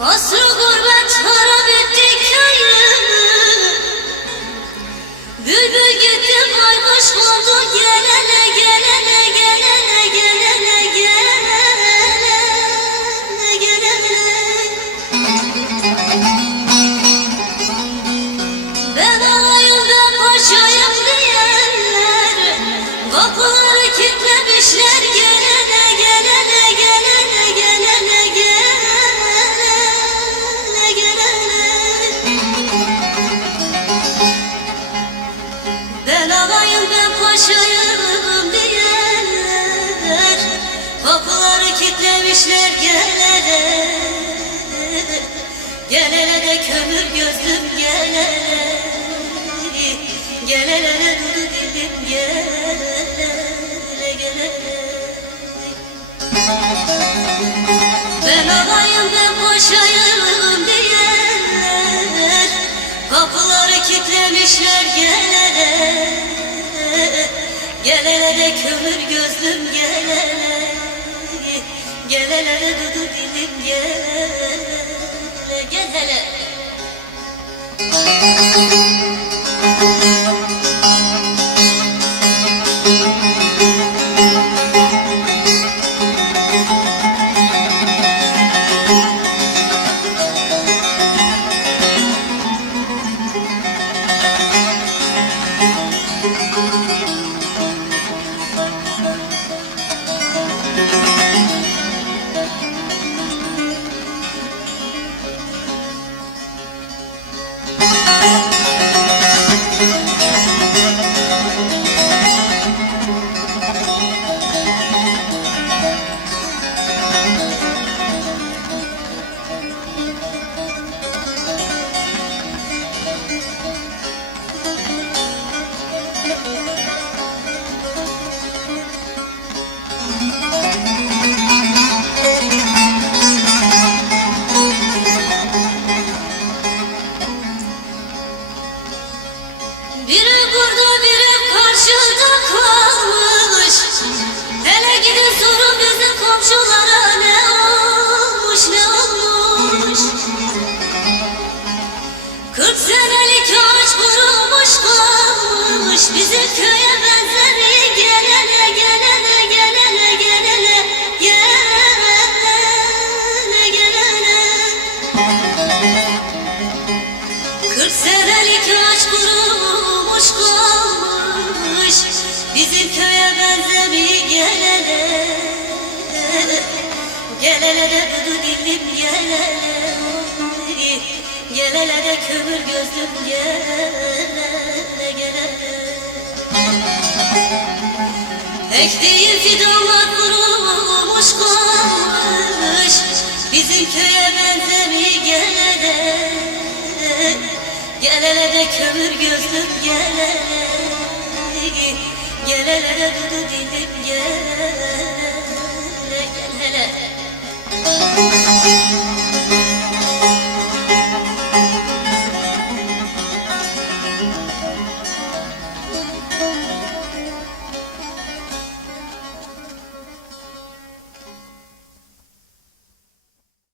Asrı gurbet harap etti köyümü. Bülbül gitti baykuş oldu. Gelene gelene gelene gelene gelene gelene. Ben alayım ben paşayım diyenler kapıları kilitlemişler. Gelene gelene gelene gelene gelene. Ben alayım ben paşayım diyenler kapıları kilitlemişler. Gelene gelene de kömür gözlüm gelene gelene de dudu dilim gelene gelene. Ben alayım ben paşayım diyenler kapıları kilitlemişler. Gelene gelene de kömür gözlüm gelene gelene de dudu dilim gelene gelene. Biri burada biri karşıda kalmış. Hele gidin sorun bizim komşulara ne olmuş ne olmuş. 40 senelik ağaç kurumuş kalmış. Bizim köye benzemiyor. Gelene gelene gelene gelene gelene gelene. 40 senelik ağaç kurumuş kalmış. Bizim köye benzemiyor. Gelene gelene de dudu dilim gelene gelene de kömür gözlüm gelene gelene. Ektiğim fidanlar kurumuş kalmış. Bizim köye benzemiyor. Gelene gelene de kömür gözlüm gelene gelene de dudu dilim gelene gelene.